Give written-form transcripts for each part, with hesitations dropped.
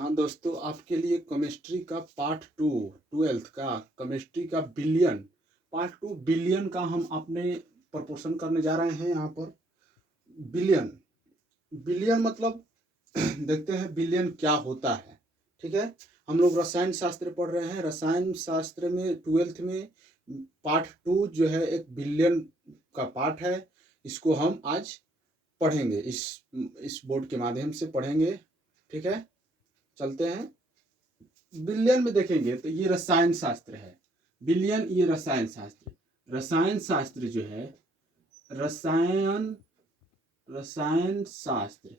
हाँ दोस्तों, आपके लिए केमिस्ट्री का पार्ट टू, ट्वेल्थ का केमिस्ट्री का बिलियन, पार्ट टू बिलियन का हम अपने प्रपोर्शन करने जा रहे हैं यहाँ पर। बिलियन, बिलियन मतलब देखते हैं बिलियन क्या होता है। ठीक है, हम लोग रसायन शास्त्र पढ़ रहे हैं। रसायन शास्त्र में ट्वेल्थ में पार्ट टू जो है एक बिलियन का पार्ट है। इसको हम आज पढ़ेंगे, इस बोर्ड के माध्यम से पढ़ेंगे। ठीक है, चलते हैं। बिलियन में देखेंगे तो ये रसायन शास्त्र है। बिलियन ये रसायन शास्त्र, रसायन शास्त्र जो है रसायन रसायन शास्त्र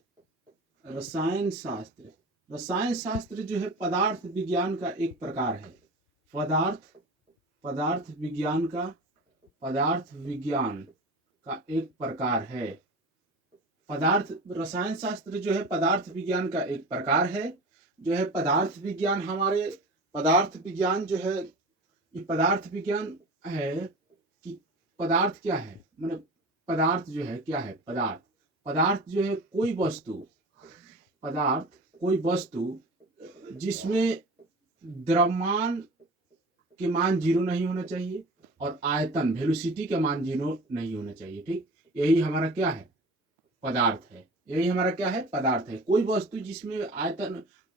रसायन शास्त्र रसायन शास्त्र जो है पदार्थ विज्ञान का एक प्रकार है। पदार्थ पदार्थ विज्ञान का पदार्थ विज्ञान का एक प्रकार है। पदार्थ रसायन शास्त्र जो है पदार्थ विज्ञान का एक प्रकार है। जो है पदार्थ विज्ञान, हमारे पदार्थ विज्ञान जो है ये पदार्थ विज्ञान है कि पदार्थ क्या है, मतलब पदार्थ जो है क्या है। पदार्थ जो है कोई वस्तु, पदार्थ कोई वस्तु जिसमें द्रव्यमान के मान जीरो नहीं होना चाहिए और आयतन वेलोसिटी का मान जीरो नहीं होना चाहिए। ठीक, यही हमारा क्या है, पदार्थ है। यही हमारा क्या है, पदार्थ है। कोई वस्तु जिसमें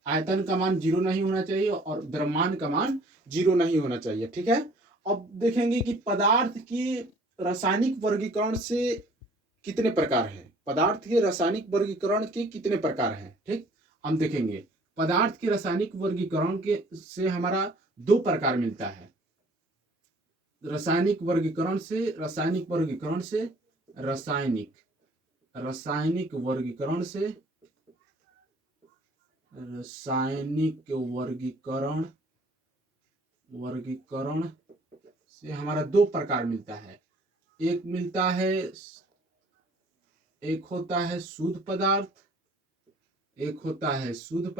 आयतन का मान जीरो नहीं होना चाहिए और द्रव्यमान का मान जीरो नहीं होना चाहिए। ठीक है, अब देखेंगे कि पदार्थ की रासायनिक वर्गीकरण से कितने प्रकार हैं। पदार्थ के रासायनिक वर्गीकरण के कितने प्रकार हैं। ठीक, हम देखेंगे पदार्थ के रासायनिक वर्गीकरण के से हमारा दो प्रकार मिलता है। रासायनिक वर्गीकरण से रासायनिक वर्गीकरण से रासायनिक रासायनिक वर्गीकरण से रासायनिक वर्गीकरण से हमारा दो प्रकार मिलता है। एक मिलता है, एक होता है शुद्ध पदार्थ, एक होता है शुद्ध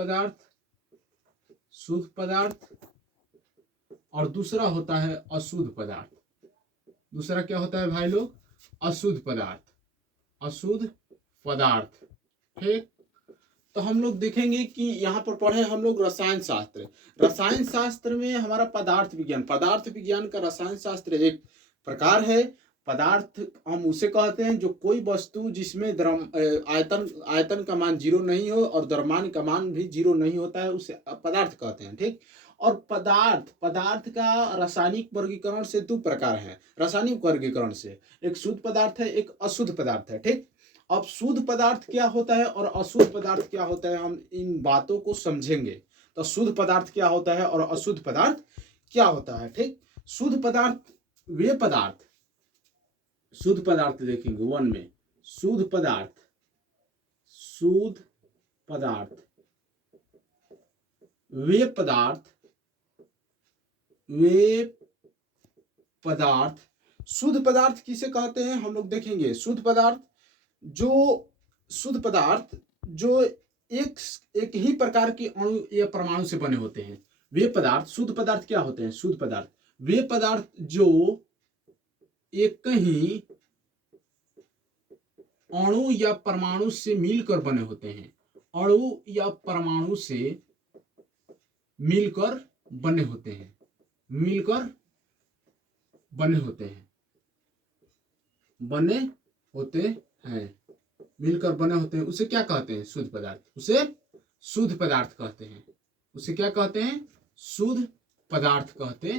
पदार्थ और दूसरा होता है अशुद्ध पदार्थ। दूसरा क्या होता है भाई लोग, अशुद्ध पदार्थ। ठीक, तो हम लोग देखेंगे कि यहाँ पर पढ़े हम लोग रसायन शास्त्र। रसायन शास्त्र में हमारा पदार्थ विज्ञान का रसायन शास्त्र एक प्रकार है। पदार्थ हम उसे कहते हैं जो कोई वस्तु जिसमें आयतन का मान जीरो नहीं हो और द्रव्यमान का मान भी जीरो नहीं होता है, उसे पदार्थ कहते हैं। ठीक, और पदार्थ का रासायनिक वर्गीकरण से दो प्रकार है। रासायनिक वर्गीकरण से एक शुद्ध पदार्थ है, एक अशुद्ध पदार्थ है। ठीक, अब शुद्ध पदार्थ क्या होता है और अशुद्ध पदार्थ क्या होता है, हम इन बातों को समझेंगे। तो शुद्ध पदार्थ क्या होता है और अशुद्ध पदार्थ क्या होता है। ठीक, शुद्ध पदार्थ देखेंगे वन में। शुद्ध पदार्थ वे पदार्थ शुद्ध पदार्थ किसे कहते हैं हम लोग देखेंगे। शुद्ध पदार्थ जो एक ही प्रकार के अणु या परमाणु से बने होते हैं, वे पदार्थ शुद्ध पदार्थ क्या होते हैं। शुद्ध पदार्थ वे पदार्थ जो एक ही अणु या परमाणु से मिलकर बने होते हैं। अणु या परमाणु से मिलकर बने होते हैं उसे क्या कहते हैं, शुद्ध पदार्थ। उसे शुद्ध पदार्थ कहते हैं। उसे क्या कहते हैं, शुद्ध पदार्थ कहते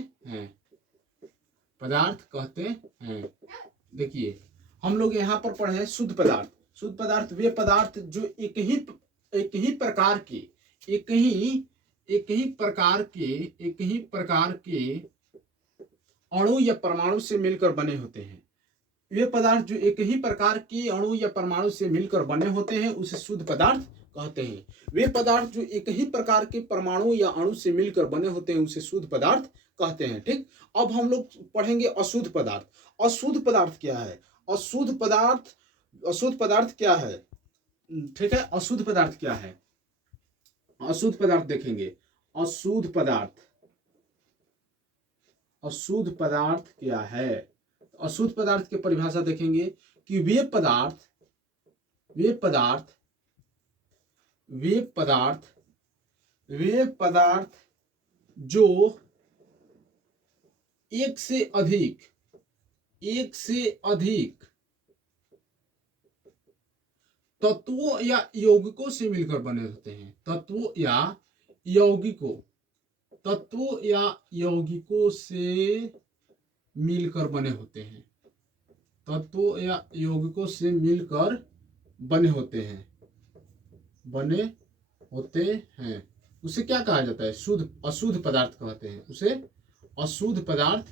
हैं। देखिए हम लोग यहाँ पर पढ़े हैं शुद्ध पदार्थ वे पदार्थ जो एक ही प्रकार के अणु या परमाणु से मिलकर बने होते हैं। वे पदार्थ जो एक ही प्रकार के अणु या परमाणु से मिलकर बने होते हैं उसे शुद्ध पदार्थ कहते हैं। वे पदार्थ जो एक ही प्रकार के परमाणु या अणु से मिलकर बने होते हैं उसे शुद्ध पदार्थ कहते हैं। ठीक, अब हम लोग पढ़ेंगे अशुद्ध पदार्थ। अशुद्ध पदार्थ क्या है, अशुद्ध पदार्थ क्या है। ठीक है, अशुद्ध पदार्थ क्या है, अशुद्ध पदार्थ देखेंगे। अशुद्ध पदार्थ क्या है। अशुद्ध पदार्थ की परिभाषा देखेंगे कि वे पदार्थ वे पदार्थ जो एक से अधिक तत्वों या यौगिकों से मिलकर बने होते हैं। तत्वों या यौगिकों से मिलकर बने होते हैं। तत्वों या यौगिकों से मिलकर बने होते हैं। उसे क्या कहा जाता है? अशुद्ध पदार्थ कहते हैं उसे। अशुद्ध पदार्थ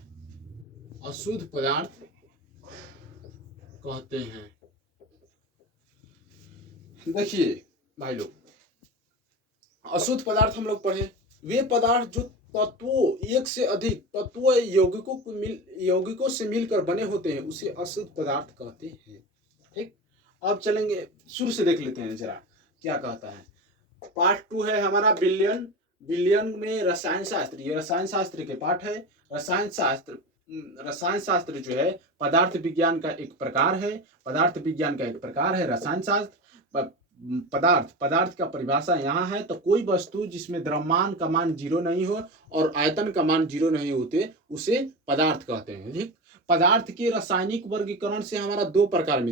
कहते हैं। देखिए भाई लोग, अशुद्ध पदार्थ हम लोग पढ़े, वे पदार्थ जो तत्वों एक से अधिक तत्वों यौगिकों से मिलकर बने होते हैं उसे अशुद्ध पदार्थ कहते हैं। ठीक, अब चलेंगे शुरू से देख लेते हैं जरा क्या कहता है। पार्ट 2 है हमारा बिलियन में रसायन शास्त्र। ये रसायन शास्त्र के पाठ है। रसायन शास्त्र जो है पदार्थ विज्ञान का एक प्रकार है। रसायन शास्त्र पदार्थ का परिभाषा यहाँ है। तो कोई वस्तु जिसमें द्रव्यमान का मान 0 नहीं हो और आयतन का मान 0 नहीं होते उसे पदार्थ कहते हैं। ठीक, पदार्थ के रासायनिक वर्गीकरण से हमारा दो प्रकार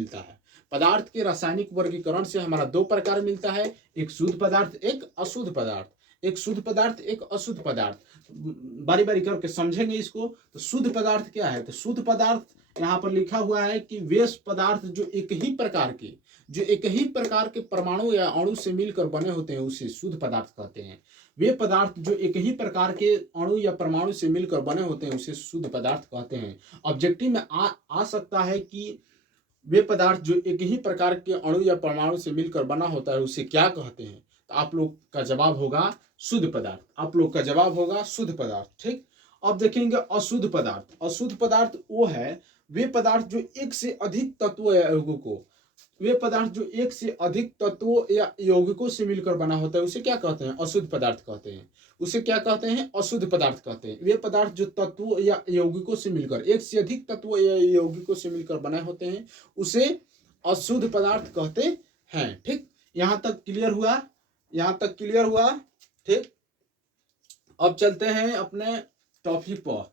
मिलता है। एक शुद्ध पदार्थ, एक अशुद्ध पदार्थ। बारी बारी करके समझेंगे इसको। तो शुद्ध पदार्थ क्या है? तो शुद्ध पदार्थ यहाँ पर लिखा हुआ है कि वे पदार्थ जो एक ही प्रकार के परमाणु या अणु से मिलकर बने होते हैं उसे शुद्ध पदार्थ कहते हैं। वे पदार्थ जो एक ही प्रकार के अणु या परमाणु से मिलकर बने होते हैं उसे शुद्ध पदार्थ कहते हैं। ऑब्जेक्टिव में आ सकता है कि वे पदार्थ जो एक ही प्रकार के अणु या परमाणु से मिलकर बना होता है उसे क्या कहते हैं? तो आप लोग का जवाब होगा शुद्ध पदार्थ। ठीक, अब देखेंगे अशुद्ध पदार्थ वो है वे पदार्थ जो एक से अधिक तत्वों या यौगिकों से मिलकर बना होता है उसे क्या कहते हैं? अशुद्ध पदार्थ कहते हैं। वे पदार्थ जो तत्वों या यौगिकों से मिलकर एक से अधिक तत्वों या यौगिकों से मिलकर बने होते हैं उसे अशुद्ध पदार्थ कहते हैं। ठीक, यहाँ तक क्लियर हुआ? ठीक, अब चलते हैं अपने टॉपिक पर।